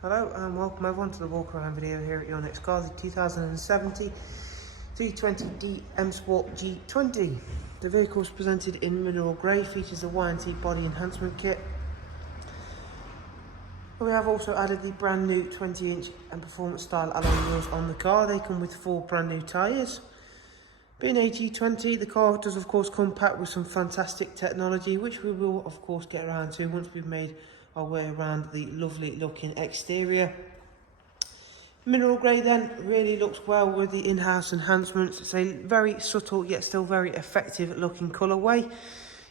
Hello and welcome everyone to the walk around video here at your next car, the 2070 G20D M Sport G20. The vehicle is presented in mineral grey, features a YG body enhancement kit. We have also added the brand new 20-inch and performance style alloy wheels on the car. They come with 4 brand new tyres. Being a G20, the car does of course come packed with some fantastic technology, which we will of course get around to once we've made our way around the lovely looking exterior. Mineral grey then really looks well with the in-house enhancements. It's a very subtle yet still very effective looking colourway.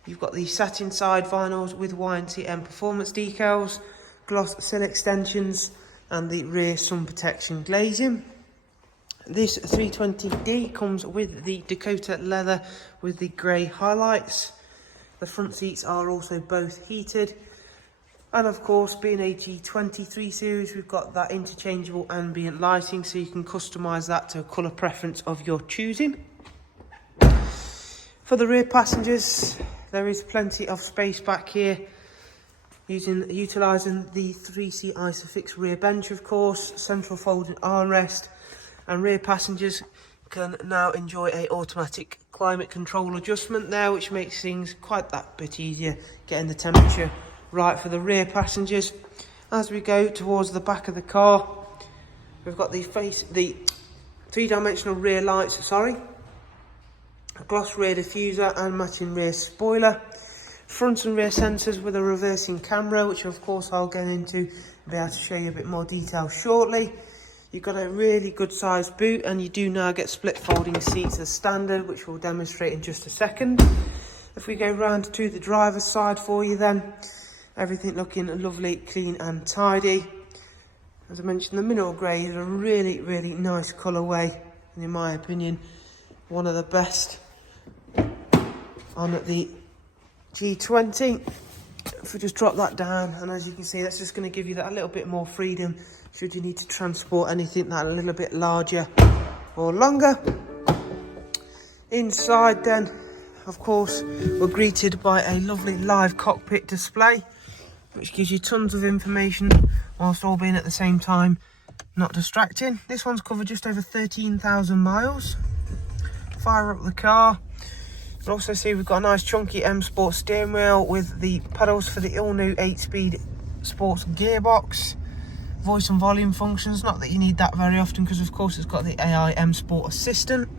You've got the satin side vinyls with YG70UVP performance decals, gloss sill extensions and the rear sun protection glazing. This 320D comes with the Dakota leather with the grey highlights. The front seats are also both heated. And of course, being a G23 series, we've got that interchangeable ambient lighting, so you can customise that to a colour preference of your choosing. For the rear passengers, there is plenty of space back here, utilising the 3-seat Isofix rear bench, of course, central folding armrest, and rear passengers can now enjoy a automatic climate control adjustment there, which makes things quite that bit easier, getting the temperature right for the rear passengers. As we go towards the back of the car, we've got the 3-dimensional rear lights, a gloss rear diffuser and matching rear spoiler, front and rear sensors with a reversing camera, which of course I'll get into and be able to show you a bit more detail shortly. You've got a really good sized boot, and you do now get split folding seats as standard, which we'll demonstrate in just a second. If we go round to the driver's side for you then, everything looking lovely, clean and tidy. As I mentioned, the mineral grey is a really, really nice colourway, and in my opinion, one of the best on the G20. If we just drop that down, and as you can see, that's just going to give you that a little bit more freedom should you need to transport anything that a little bit larger or longer. Inside then, of course, we're greeted by a lovely live cockpit display, which gives you tons of information whilst all being at the same time not distracting. This one's covered just over 13,000 miles. Fire up the car. You'll also see we've got a nice chunky M Sport steering wheel with the pedals for the all-new 8-speed sports gearbox. Voice and volume functions, not that you need that very often because of course it's got the AI M Sport Assistant.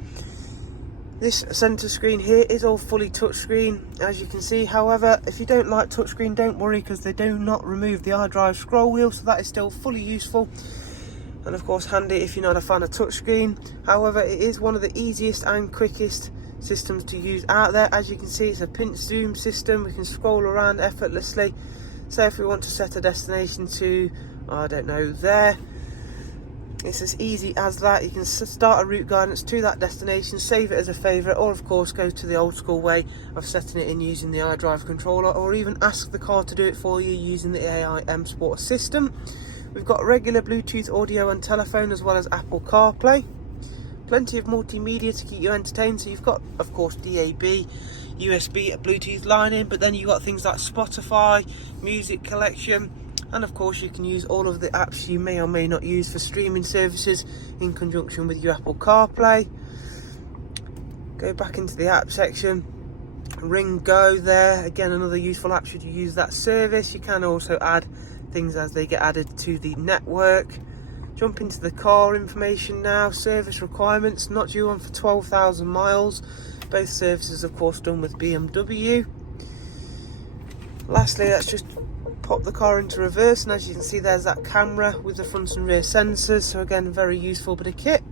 This centre screen here is all fully touchscreen, as you can see. However, if you don't like touchscreen, don't worry, because they do not remove the iDrive scroll wheel, so that is still fully useful. And of course handy if you're not a fan of touchscreen. However, it is one of the easiest and quickest systems to use out there. As you can see, it's a pinch zoom system. We can scroll around effortlessly. So if we want to set a destination to, I don't know, there, it's as easy as that. You can start a route guidance to that destination, save it as a favourite, or of course go to the old school way of setting it in using the iDrive controller, or even ask the car to do it for you using the AI M Sport Assistant. We've got regular Bluetooth audio and telephone, as well as Apple CarPlay. Plenty of multimedia to keep you entertained. So you've got, of course, DAB, USB, Bluetooth line in, but then you've got things like Spotify, music collection, and of course you can use all of the apps you may or may not use for streaming services in conjunction with your Apple CarPlay. Go back into the app section, Ring Go there, again another useful app should you use that service. You can also add things as they get added to the network. Jump into the car information now. Service requirements, not due on for 12,000 miles. Both services of course done with BMW. Lastly, let's just pop the car into reverse, and as you can see, there's that camera with the front and rear sensors. So again, very useful bit of kit.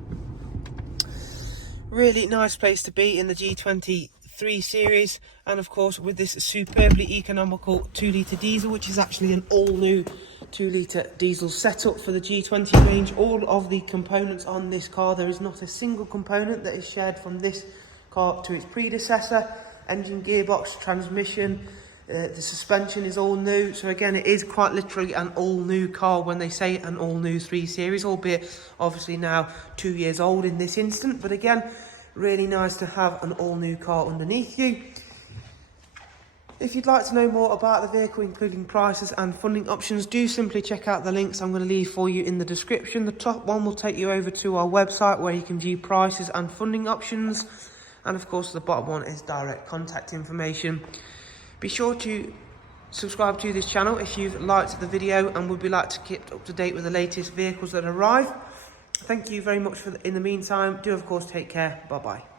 Really nice place to be in the G23 series, and of course with this superbly economical 2-litre diesel, which is actually an all-new 2-litre diesel setup for the G20 range. All of the components on this car, there is not a single component that is shared from this car to its predecessor. Engine, gearbox, transmission, the suspension is all new. So again, it is quite literally an all new car when they say an all new 3 Series, albeit obviously now 2 years old in this instant. But again, really nice to have an all new car underneath you. If you'd like to know more about the vehicle, including prices and funding options, do simply check out the links I'm going to leave for you in the description. The top one will take you over to our website where you can view prices and funding options. And of course, the bottom one is direct contact information. Be sure to subscribe to this channel if you've liked the video and would be like to keep up to date with the latest vehicles that arrive. Thank you very much in the meantime. Do of course take care. Bye bye.